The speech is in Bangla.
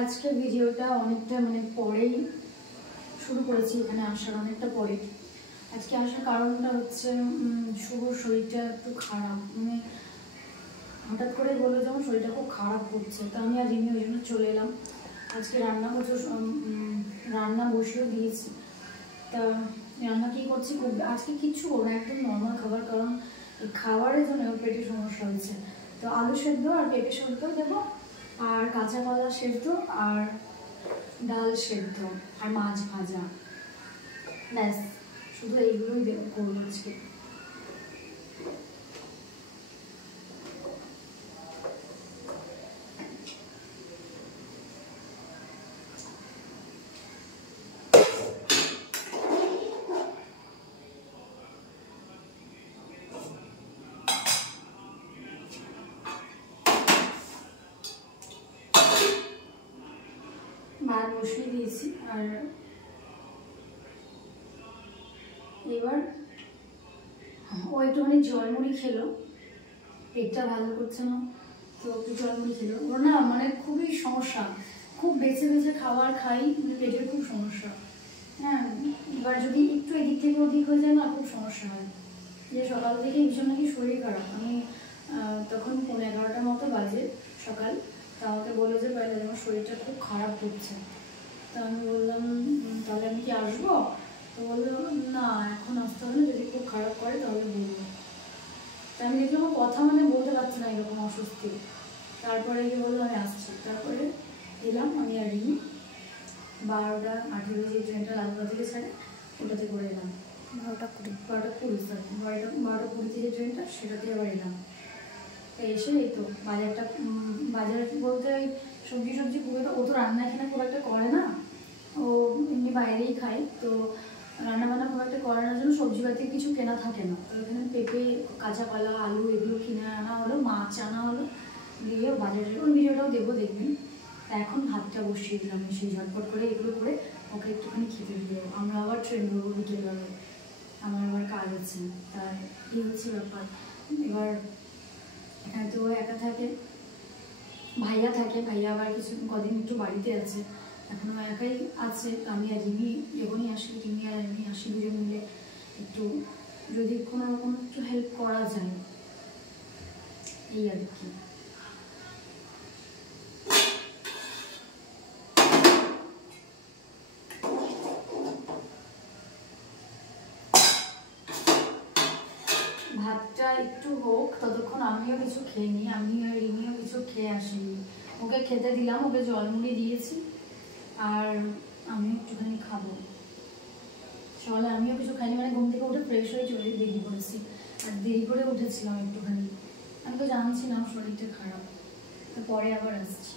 আজকে ভিডিওটা অনেকটা মানে পরেই শুরু করেছি, এখানে আসার অনেকটা পরে। আজকে আসার কারণটা হচ্ছে শুভর শরীরটা একটু খারাপ, মানে হঠাৎ করে বললো যেমন শরীরটা খুব খারাপ করছে, তো আমি আর রিমি ওই জন্য চলে এলাম। আজকে রান্না বসিয়েও দিয়েছি। তা রান্না কী করছি, আজকে কিচ্ছু করবো না, একদম নর্মাল খাবার, কারণ এই খাবারের জন্য পেটে সমস্যা হয়েছে। তো আলু সেদ্ধ আর পেঁপে সেদ্ধ দেবো, আর কাঁচা কলা সেদ্ধ, আর ডাল সেদ্ধ, আর মাছ ভাজা, ব্যাস শুধু এইগুলোই করবো আজকে। ভাত বসিয়ে দিয়েছি, আর এবার ও একটুখানি জলমুড়ি খেলো, পেটটা ভালো করছে না, তো একটু জলমুড়ি খেলো। ওর না মানে খুবই সমস্যা, খুব বেছে বেছে খাবার খাই, মানে পেটের খুব সমস্যা। হ্যাঁ, এবার যদি একটু এদিক থেকে ওদিক হয়ে যায় না, খুব সমস্যা হয়। যে সকাল থেকে ভীষণ নাকি শরীর খারাপ, আমি তখন 11:30টার মতো বাজে সকাল, তা আমাকে বললো যে পাইলে আমার শরীরটা খুব খারাপ করছে। তা আমি বললাম তাহলে আমি কি আসবো? তো বললো না এখন আসতে হবে না, যদি খুব খারাপ করে তাহলে বলবো। তা আমি দেখলাম আমার কথা মানে বলতে পারছি না, এরকম অস্বস্তি। তারপরে গিয়ে বললো আমি আসছি। তারপরে এলাম আমি আর রিমি, 12:18 যে ট্রেনটা লালগোলা থেকে ছাড়ে ওটাতে করে এলাম। 12:20 সরি 12:20 যে ট্রেনটা সেটাতে আবার এলাম। এসে এই তো বাজার বলতে ওই সবজি খুব একটা, ও তো রান্না এখানে খুব একটা করে না, ও এমনি বাইরেই খায়, তো রান্নাবান্না খুব একটা করে না জন্য সবজিপাতি কিছু কেনা থাকে না। তো এখানে পেঁপে, কাঁচা কলা, আলু এগুলো কিনে আনা হলো, মাছ আনা হলো, দিয়ে বাজারে ওই ভিডিওটাও দেবো, দেখবেন। তা এখন ভাতটা বসিয়ে দিলাম, সেই ঝটপট করে এগুলো করে ওকে একটুখানি খেতে দিয়ে আমরা আবার ট্রেন ধরবো বিকেলবেলায়, আমার আবার কাজ আছে। তাই এই হচ্ছে ব্যাপার। এবার এখানে তো একা থাকে, ভাইয়া থাকে, ভাইয়া আবার কিছু কদিন একটু বাড়িতে আছে, এখনও একাই আছে। তো আমি আর রিমি যখনই আসি, রিমি আর আমি আসি দুজন মিলে, একটু যদি কোনো রকম একটু হেল্প করা যায়, এই আর কি। ভাতটা একটু হোক, ততক্ষণ আমিও কিছু খেয়ে নিই, আমি আর রিমিও কিছু খেয়ে আসিনি। ওকে খেতে দিলাম, ওকে জলমুড়ি দিয়েছি, আর আমিও একটুখানি খাবো। সকালে আমিও কিছু খাইনি, মানে ঘুম থেকে উঠে ফ্রেশ হয়ে চলে বেরিয়ে পড়েছি, আর দেরি করে উঠেছিলাম একটুখানি। আমি তো জানছিলাম শরীরটা খারাপ, তো পরে আবার আসছি।